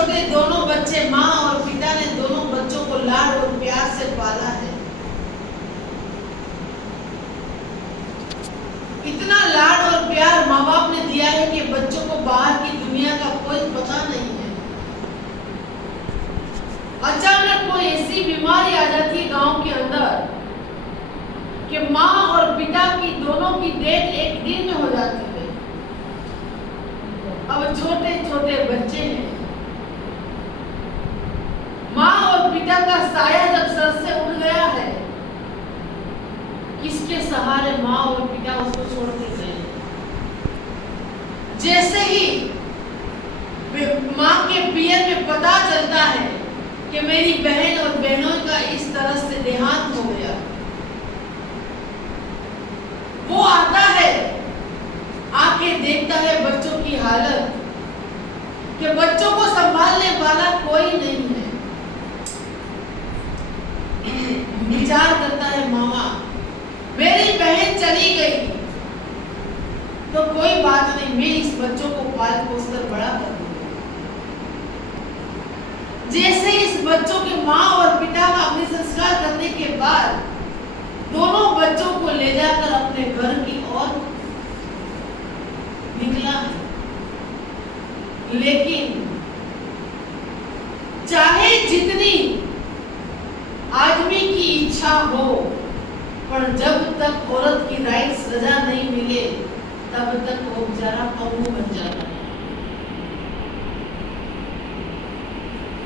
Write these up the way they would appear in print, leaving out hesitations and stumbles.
छोटे दोनों बच्चे, माँ और पिता ने दोनों बच्चों को लाड और प्यार से पाला है। इतना लाड और प्यार माँ बाप ने दिया है कि बच्चों को बाहर की दुनिया का कोई पता नहीं है। अचानक कोई ऐसी बीमारी आ जाती है गांव के अंदर कि माँ और पिता की दोनों की डेथ एक दिन में हो जाती है। अब छोटे छोटे बच्चे हैं, माँ और पिता का साया जब सर से उड़ गया है, किसके सहारे माँ और पिता उसको छोड़ के गए। जैसे ही माँ के पियर में पता चलता है कि मेरी बहन और बहनों का इस तरह से देहांत हो गया, वो आता है, आके देखता है बच्चों की हालत कि बच्चों को संभालने वाला कोई नहीं है। विचार करता है मामा, मेरी बहन चली गई तो कोई बात नहीं, मैं इस बच्चों को पाल पोस कर बड़ा कर दूंगा। जैसे इस बच्चों के माँ और पिता का अपने संस्कार करने के बाद दोनों बच्चों को ले जाकर अपने घर की ओर निकला है। लेकिन चाहे जितनी आदमी की इच्छा हो, पर जब तक औरत की राइट सजा नहीं मिले तब तक वो बेचारा पप्पू बन जाता है।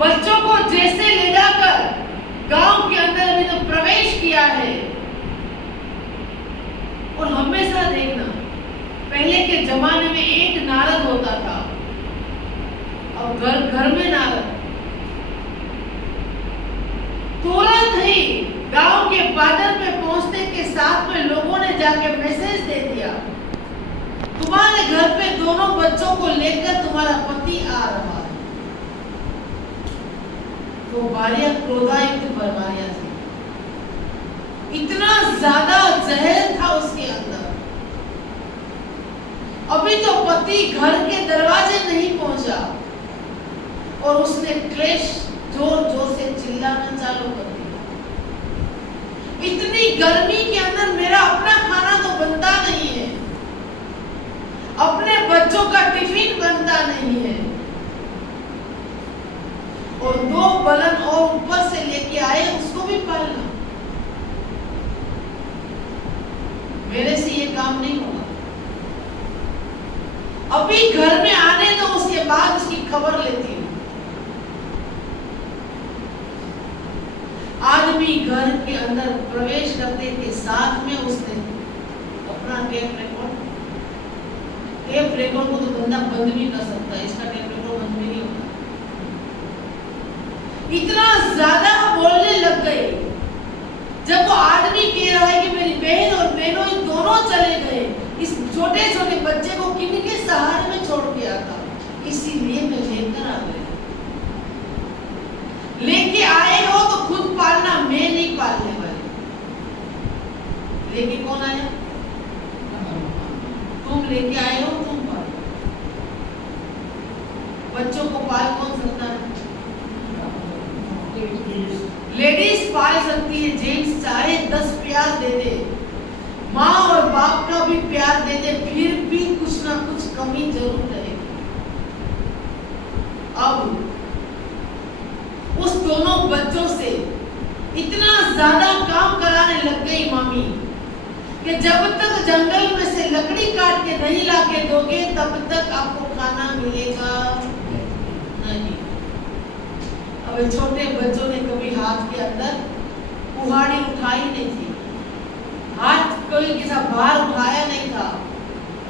बच्चों को जैसे ले जाकर गांव के अंदर में तो प्रवेश किया है, और हमेशा देखना पहले के जमाने में एक नारद होता था और घर घर में नारद। तुरंत ही गांव के बादल में पहुंचने के साथ में लोगों ने जाके मैसेज दे दिया, तुम्हारे घर पे दोनों बच्चों को लेकर तुम्हारा पति आ रहा है। वो बारिया क्रोधायुक्त बीमारियां थी, इतना ज्यादा जहर था उसके अंदर। अभी तो पति घर के दरवाजे नहीं पहुंचा और उसने क्लेश जोर जोर से चिल्लाना चालू कर दिया। इतनी गर्मी के अंदर मेरा अपना खाना तो बनता नहीं है, अपने बच्चों का टिफिन बनता नहीं है, और दो बलन और ऊपर से लेके आए उसको भी पालना, मेरे से ये काम नहीं होगा। अभी घर में आने तो उसके बाद उसकी खबर लेती हूँ। आदमी घर के अंदर प्रवेश करने के साथ में उसने अपना टेप रिकॉर्ड को तो बंदा बंद भी कर सकता है, इसका टेप रिकॉर्ड बंद भी नहीं होता। इतना ज्यादा बोलने लग गए जब वो आदमी कह रहा है कि मेरी बहन और बहनों दोनों चले गए, इस छोटे छोटे बच्चे को किनके सहारे में छोड़ के आता, इसीलिए मैं लेकर आ गई। लेके आए हो तो खुद पालना, मैं नहीं पालने वाली। लेके कौन आया? तुम लेके आए हो, तुम पालो। बच्चों को पाल कौन सकता है? लेडीज पाल सकती है, जेंट्स चाहे 10 प्यार दे दे, माँ और बाप का भी प्यार दे दे, फिर भी कुछ ना कुछ कमी जरूर रहेगी। अब उस दोनों बच्चों से इतना ज्यादा काम कराने लग गई मामी कि जब तक जंगल में से लकड़ी काट के नहीं लाके दोगे तब तक आपको खाना मिलेगा नहीं। अब छोटे बच्चों ने कभी हाथ के अंदर कुहाड़ी उठाई नहीं थी, हाथ कोई किसी बाहर उठाया नहीं था,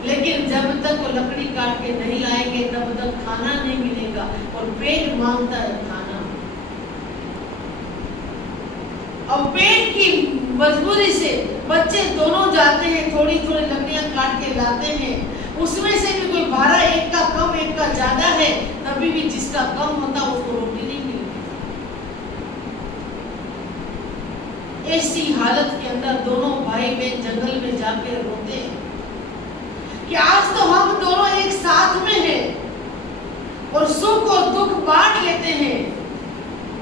लेकिन जब तक वो लकड़ी काट के नहीं लाएंगे तब तक खाना नहीं मिलेगा, और पेट मांगता है खाना। अब पेट की मजबूरी से बच्चे दोनों जाते हैं, थोड़ी थोड़ी लकड़ियां काट के लाते हैं, उसमें से भी कोई भारा एक का कम एक का ज्यादा है, तभी भी जिसका कम होता उसको रोटी नहीं मिलती। ऐसी हालत के अंदर दोनों भाई बहन जंगल में जाके रोते हैं कि आज तो हम दोनों एक साथ में हैं और सुख और दुख बांट कहते हैं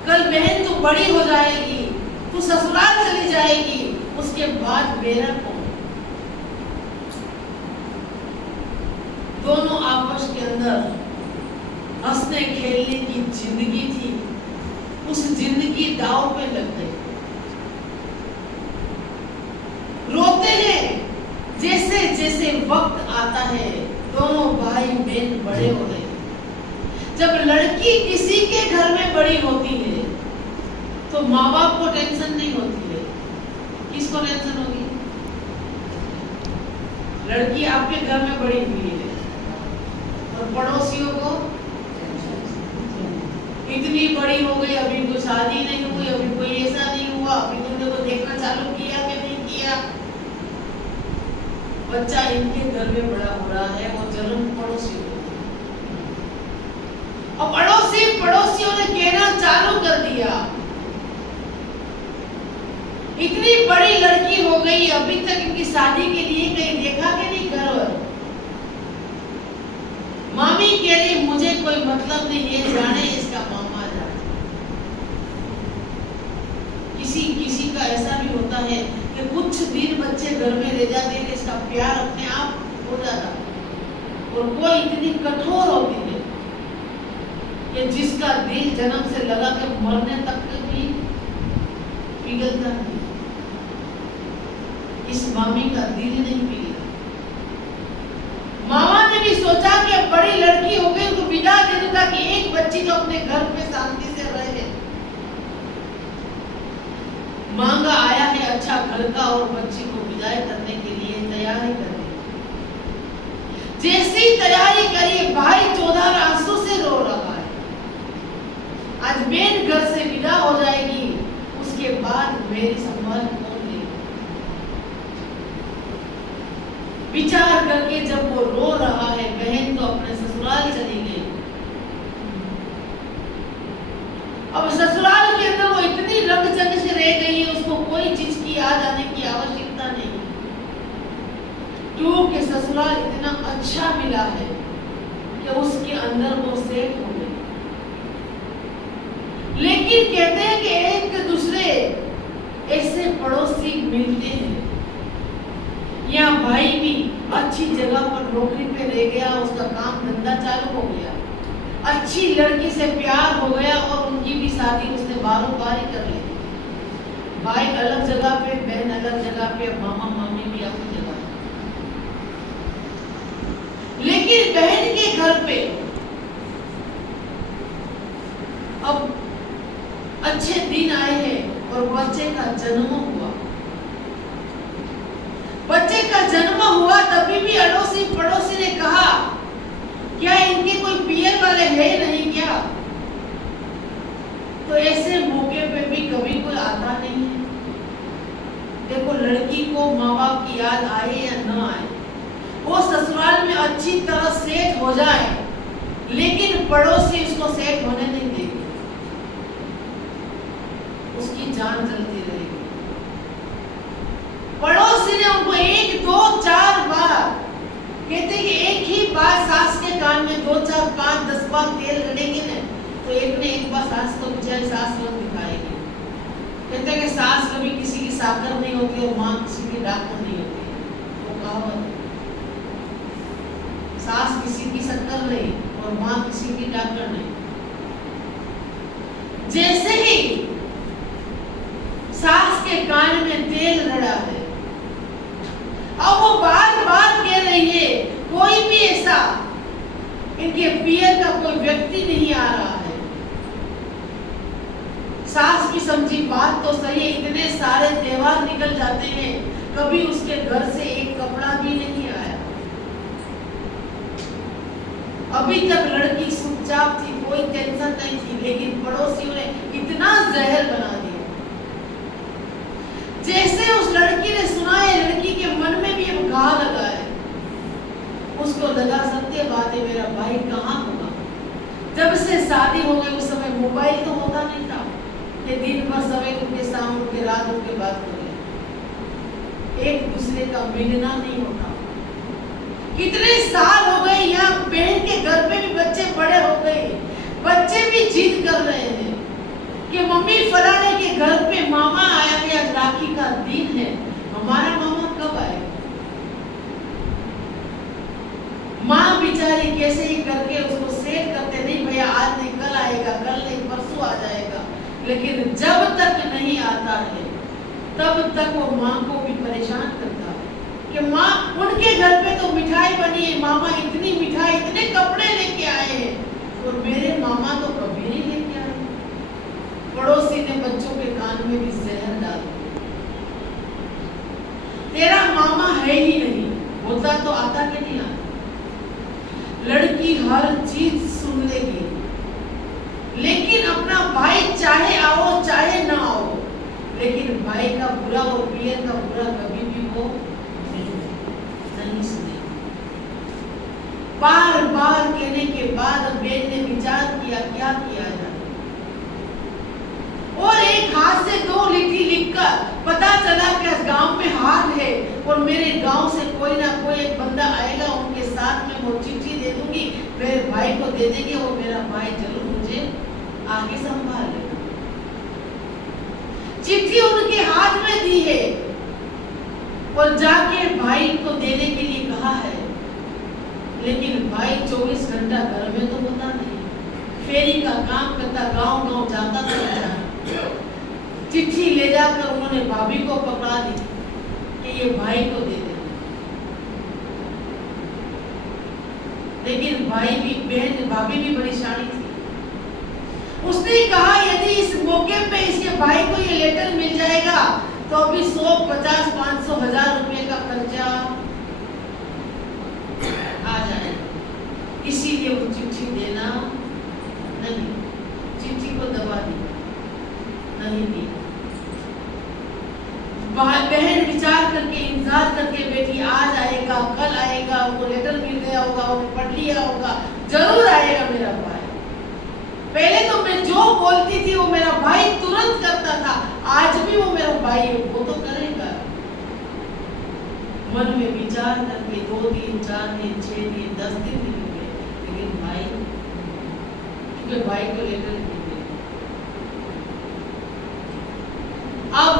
कल बहन तू बड़ी हो जाएगी, तू ससुराल चली जाएगी, उसके बाद मेरा कौन। दोनों आपस के अंदर हंसने खेलने की जिंदगी थी, उस जिंदगी दांव पे लग गई। रोते हैं जैसे जैसे वक्त आता है, दोनों भाई बहन बड़े हो गए। जब लड़की किसी के घर में बड़ी होती है तो माँ बाप को टेंशन नहीं होती है, किसको टेंशन होगी? लड़की आपके घर में बड़ी हुई है और पड़ोसियों को इतनी बड़ी हो गई, अभी कोई शादी नहीं हुई, अभी कोई ऐसा नहीं हुआ, अभी तुमने को देखना चालू किया कि नहीं किया। बच्चा इनके घर में बड़ा हो रहा है, वो जन्म पड़ोसी और पड़ोसियों ने कहना चालू कर दिया, इतनी बड़ी लड़की हो गई, अभी तक इनकी शादी के लिए कहीं देखा कि नहीं घर। मामी कह रही मुझे कोई मतलब नहीं है, जाने इसका मामा जाने। किसी का ऐसा भी होता है कि कुछ दिन बच्चे घर में रह जाते हैं, इसका प्यार अपने आप हो जाता है। और कोई इतनी कठोर होती है कि जिसका दिल जन्म से लगा के मरने तक भी पिघलता नहीं। इस मामी का दिल नहीं पिघला। मामा ने भी सोचा कि अब बड़ी लड़की हो गई तो विदा दे दूं ताकि एक बच्ची तो अपने घर में शांति से रहे। मांगा आया है अच्छा घर का और बच्ची को विदाई करने के लिए तैयारी कर दी। जैसी तैयारी करी भाई चौधार आंसू से रो रहा है। आज बहन घर से विदा हो जाएगी, उसके बाद मेरी संभाल कौन लेगा। विचार करके जब वो रो रहा है, बहन तो अपने ससुराल चली गई। अब ससुराल के अंदर वो इतनी रंग चंग से रह गई है, उसको कोई चीज की याद आने की आवश्यकता नहीं, क्योंकि ससुराल इतना अच्छा मिला है कि उसके अंदर वो सेट हो गई। लेकिन कहते हैं कि एक दूसरे ऐसे पड़ोसी मिलते हैं। यहाँ भाई भी अच्छी जगह पर नौकरी पे रह गया, उसका काम धंधा चालू हो गया, अच्छी लड़की से प्यार हो गया और उनकी भी शादी उसने बारों बार ही कर ली। भाई अलग जगह पे, बहन अलग जगह पे, मामा मामी भी अपनी जगह। लेकिन बहन के घर पे अब अच्छे दिन आए हैं और बच्चे का जन्म हुआ। बच्चे का जन्म हुआ तभी भी अड़ोसी पड़ोसी ने कहा क्या इनके कोई पियर वाले है नहीं क्या? तो ऐसे मौके पे भी कभी कोई आता नहीं है। देखो लड़की को माँ बाप की याद आए या न आए, वो ससुराल में अच्छी तरह सेट हो जाए, लेकिन पड़ोसी उसको सेट होने नहीं देगी, उसकी जान जलती रहेगी। पड़ोसी ने उनको 1, 2, 4 बार कहते कि एक ही बार सास के कान में 2, 4, 5, 10 बार तेल रगड़ेंगे ना तो एक ने एक बार सास तो बेचारी सास लोग दिखाएगी। कहते कि सास कभी किसी की साकर नहीं होती और माँ किसी की डॉक्टर नहीं होती। वो कहावत है, सास किसी की शक्कर नहीं और माँ किसी की डॉक्टर नहीं। जैसे ही सास के कान में तेल रड़ा है, अब वो बार बार कह रही है कोई भी ऐसा इनके पियर का कोई व्यक्ति नहीं आ रहा है। सास की समझी बात तो सही है, इतने सारे त्योहार निकल जाते हैं, कभी उसके घर से एक कपड़ा भी नहीं आया। अभी तक लड़की चुपचाप थी, कोई टेंशन नहीं थी, लेकिन पड़ोसियों ने इतना जहर बना दिया। जैसे उस लड़की ने सुना है, लड़की के मन में भी अब घा लगा है। उसको लगा सत्य बात है, मेरा भाई कहाँ होगा। जब से शादी हो गई उस समय मोबाइल तो होता नहीं था कि दिन भर सवेरे उनके शाम उनके रात उनके बात करें, एक दूसरे का मिलना नहीं होता। कितने साल हो गए, यहाँ बहन के घर पे भी बच्चे बड़े हो गए, बच्चे भी जिद कर कैसे ही करके उसको सेट करते, नहीं भैया आज नहीं कल आएगा, कल नहीं परसों आ जाएगा, लेकिन जब तक नहीं आता है तब तक वो माँ को भी परेशान करता है कि माँ उनके घर पे तो मिठाई बनी है, मामा इतनी मिठाई इतने कपड़े लेके आए हैं, और मेरे मामा तो कभी नहीं लेके आए। पड़ोसी ने बच्चों के कान में भी जहर डाल दिया, तेरा मामा है ही नहीं, बोलता तो आता कि नहीं आता। लड़की हर चीज सुन लेगी, लेकिन अपना भाई चाहे आओ चाहे ना आओ, लेकिन भाई का बुरा और पियर का बुरा कभी भी वो नहीं सुने। बार बार कहने के बाद बेन ने विचार किया क्या किया जाए, और एक हाथ से दो लिखी लिखकर पता चला कि गांव में हाट है और मेरे गांव से कोई ना कोई एक बंदा आएगा, उनके साथ में वो चिट्ठी दे दूंगी, मेरे भाई को दे देंगे और मेरा भाई जरूर मुझे आगे संभाल लेगा। चिट्ठी उनके हाथ में दी है और जाके भाई को देने के लिए कहा है, लेकिन भाई 24 घंटा घर में तो होता नहीं, फेरी का काम करता, गांव गांव जाता था। चिट्ठी ले जाकर उन्होंने भाभी को पकड़ा दी कि ये भाई को दे दे, लेकिन भाई भी बहन भाभी भी बड़ी शानी थी। उसने कहा यदि इस मौके पे इसके भाई को ये लेटर मिल जाएगा तो अभी 100, 50, 500, 1000 रुपए का खर्चा आ जाएगा, इसीलिए वो चिट्ठी देना नहीं, चिट्ठी को दबा दी, नहीं दी। बहन विचार करके इंतजार करके बैठी, आज आएगा कल आएगा, वो लेटर मिल गया होगा, वो पढ़ लिया होगा, जरूर आएगा मेरा भाई। पहले तो मैं जो बोलती थी वो मेरा भाई तुरंत करता था, आज भी वो मेरा भाई है, वो तो करेगा। मन में विचार करके 2 दिन 4 दिन 6 दिन 10 दिन भी हुए, लेकिन भाई, क्योंकि भाई को लेटर नहीं दिया। अब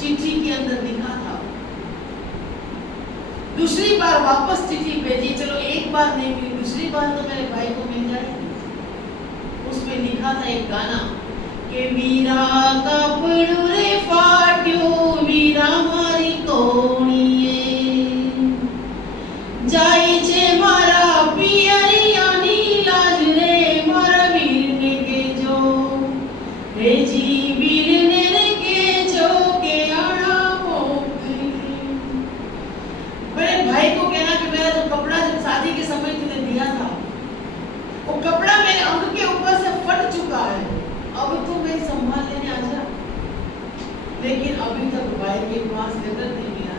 चिट्ठी के अंदर लिखा था, दूसरी बार वापस चिट्ठी भेजी, चलो एक बार नहीं मिली, दूसरी बार तो मेरे भाई को मिल जाएगी। उसमें लिखा था एक गाना कि वीरा कपड़ू रे फाट्यो वीरा मारी कोणीए जाई छे मारा पियरियानी लाज रे मारा वीर ने के जो रे जी वीर ने के जो के आना मोकली। मेरे भाई को कहना कि मेरा जो कपड़ा जब शादी के समय तुमने दिया था वो कपड़ा मेरे अंग के ऊपर से फट चुका है, अब तो मैं संभाल लेने आ जा। लेकिन अभी तक भाई के पास लेटर नहीं मिला।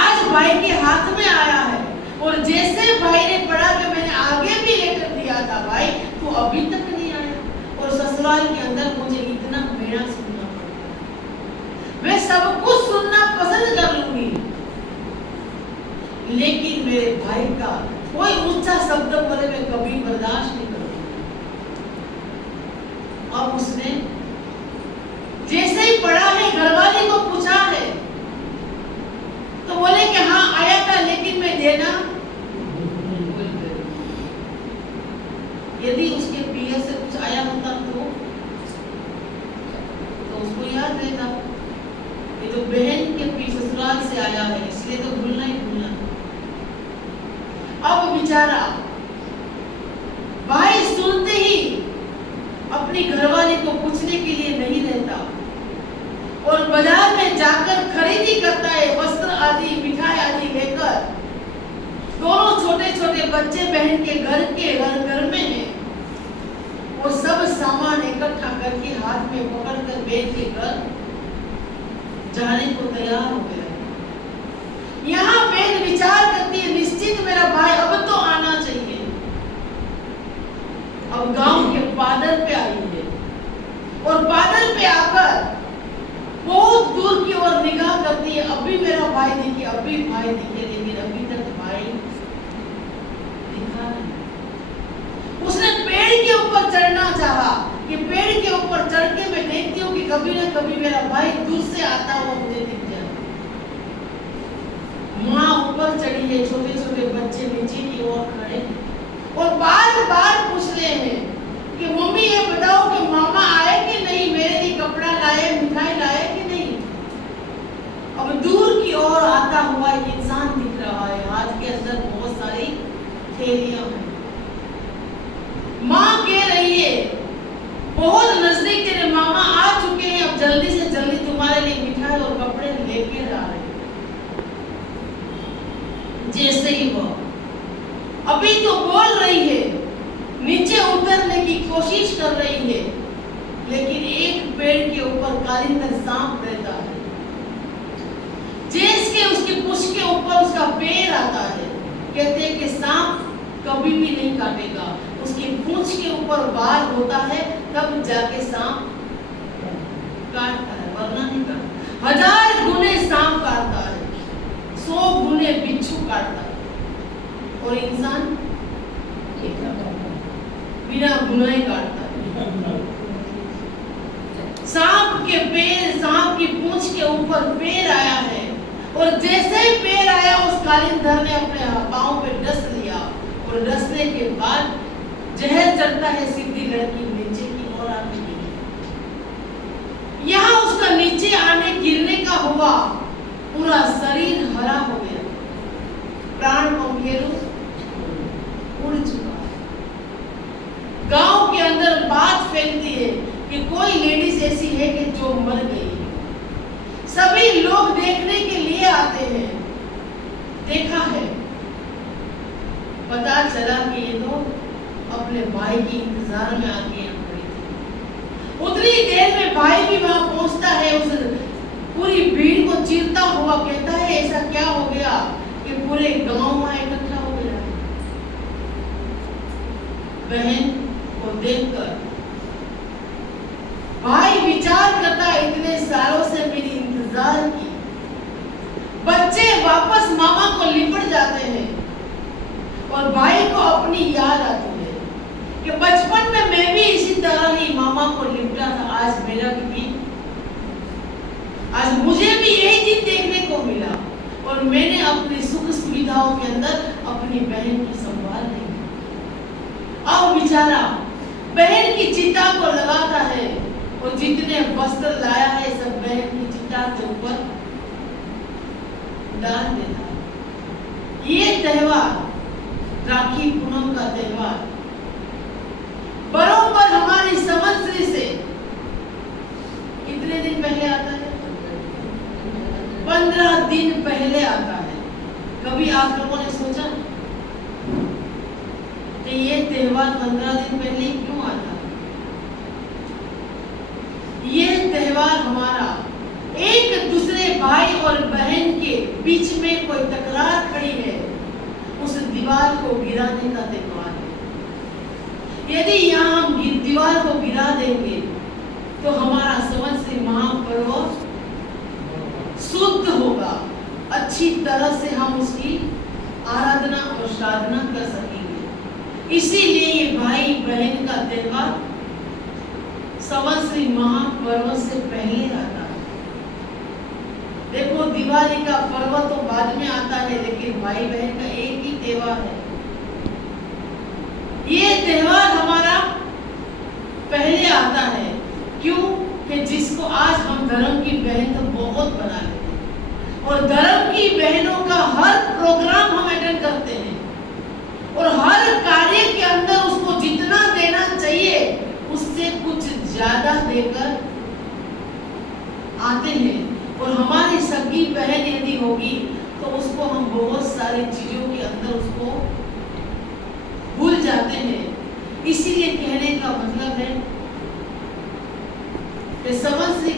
आज भाई के हाथ में आया है और जैसे भाई ने पढ़ा कि मैंने आगे भी लेटर दिया था भाई, तो अभी तक नहीं आया। और ससुराल के अंदर मुझे इतना मेरा सुनना पड़ता, मैं सब कुछ सुनना पसंद कर लूंगी, लेकिन मेरे भाई का कोई ऊंचा शब्द बोले मैं कभी बर्दाश्त नहीं करूंगी। अब उसने जैसे ही पढ़ा है, घरवाली को पूछा है, तो बोले कि हाँ आया था, लेकिन मैं देना यदि उसके पियर से कुछ आया होता तो उसको याद रहता। ये तो बहन के ससुराल से आया है, इसलिए तो भूलना ही भूलना। अब बेचारा भाई सुनते ही अपनी घरवाली को पूछने के लिए नहीं रहता और बाजार में जाकर खरीदी करता है, वस्त्र आदि मिठाई आदि लेकर। दोनों छोटे छोटे बच्चे बहन के घर में हैं, वो सब सामान इकट्ठा करके हाथ में पकड़कर बेच के घर जाने को तैयार हो गया। यहाँ बहन विचार करती है निश्चित मेरा भाई अब तो आना चाहिए। अब गांव के पादर पे आई है और पादर पे आकर बहुत दूर की ओर निगाह करती है, अभी मेरा भाई दिखे, अभी भाई दिखे, लेकिन अभी तक भाई दिखा नहीं। उसने पेड़ के ऊपर चढ़ना चाहा कि पेड़ के ऊपर चढ़ के मैं देखती हूँ कि कभी ना कभी मेरा भाई दूर से आता हुआ मुझे दिख जाए, माँ ऊपर चढ़ी है, छोटे छोटे बच्चे नीचे की ओर खड़े हैं और बार बार पूछ रहे हैं कि मम्मी ये बताओ कि मामा आए कि नहीं, मेरे लिए कपड़ा लाए, मिठाई लाए कि नहीं। अब दूर की ओर आता हुआ एक इंसान दिख रहा है, हाथ के अंदर बहुत सारी थैलियां हैं। माँ कह रही है बहुत नजदीक तेरे मामा आ चुके हैं, अब जल्दी से जल्दी तुम्हारे लिए मिठाई और कपड़े लेके आ रहे हैं। जैसे ही वो अभी तो बोल रही है, नीचे उतरने की कोशिश कर रही है, लेकिन एक पेड़ के ऊपर कालिंदर सांप रहता है। जैसे उसके पुछ के ऊपर उसका पैर आता है, कहते हैं कि सांप कभी भी नहीं काटेगा, उसकी पूंछ के ऊपर बाल होता है तब जाके सांप काटता है, वरना नहीं काटता। 1000 गुने सांप काटता है, 100 गुने बिच्छू काटता है, और इंसान बिना गुनाह काटता है। सांप के पैर, सांप की पूंछ के ऊपर पैर आया है, और जैसे ही पैर आया उस कालिंदर ने अपने पांव पे डस लिया, और डसने के बाद जहर चढ़ता है, सीधी लड़की नीचे की ओर आने लगी। यहाँ उसका नीचे आने गिरने का हुआ, पूरा शरीर हरा हो गया, प्राण पंखेरु उड़ चुका है। गांव के अंदर बात फैलती है कि कोई लेडीज ऐसी है कि जो मर गई है। सभी लोग देखने के लिए आते हैं। देखा है, पता चला कि ये तो अपने भाई की इंतजार में आके यहाँ खड़ी थी। उतनी देर में भाई भी वहां पहुंचता है, उस पूरी भीड़ को चीरता हुआ कहता है ऐसा क्या हो गया कि पूरे गांव में इकट्ठा हो गया। बहन को देखकर भाई विचार करता, इतने सालों से मेरी इंतजार की। बच्चे वापस मामा को लिपट जाते हैं और भाई को अपनी याद आती है कि बचपन में मैं भी इसी तरह ही मामा को लिपटा था। आज मेरा भी, आज मुझे भी यही दिन देखने को मिला, और मैंने अपनी सुख सुविधाओं के अंदर अपनी बहन की संभाल नहीं। अब बेचारा बहन की चिता को लगाता है, और जितने वस्त्र लाया है सब बहन की चिता के ऊपर डाल देता है। ये त्योहार, राखी पूनम का त्योहार, बरोबर हमारी संवत्सरी से कितने दिन पहले आता है? 15 दिन पहले आता है। कभी आप लोगों ने सोचा कि ये त्योहार 15 दिन पहले क्यों आता है? ये त्योहार हमारा एक दूसरे भाई और बहन के बीच में कोई तकरार खड़ी है, उस दीवार को गिराने का त्योहार है। यदि यहाँ हम दीवार को गिरा देंगे तो हमारा संवत्सरी महापर्व शुद्ध होगा, अच्छी तरह से हम उसकी आराधना और साधना कर सकेंगे। इसीलिए ये भाई बहन का त्योहार संवत्सरी महापर्व से पहले आता है। देखो, दिवाली का पर्व तो बाद में आता है, लेकिन भाई बहन का एक ही त्योहार है। ये त्योहार हमारा पहले आता है। क्यों? कि जिसको आज हम धर्म की बहन तो बहुत बना लेते हैं, और धर्म की बहनों का हर प्रोग्राम हम अटेंड करते हैं, और हर कार्य के अंदर उसको जितना देना चाहिए उससे कुछ ज्यादा देकर आते हैं। और हमारी सगी बहन यदि होगी तो उसको हम बहुत सारी चीजों के अंदर उसको भूल जाते हैं। इसीलिए कहने का मतलब है कि संवत्सरी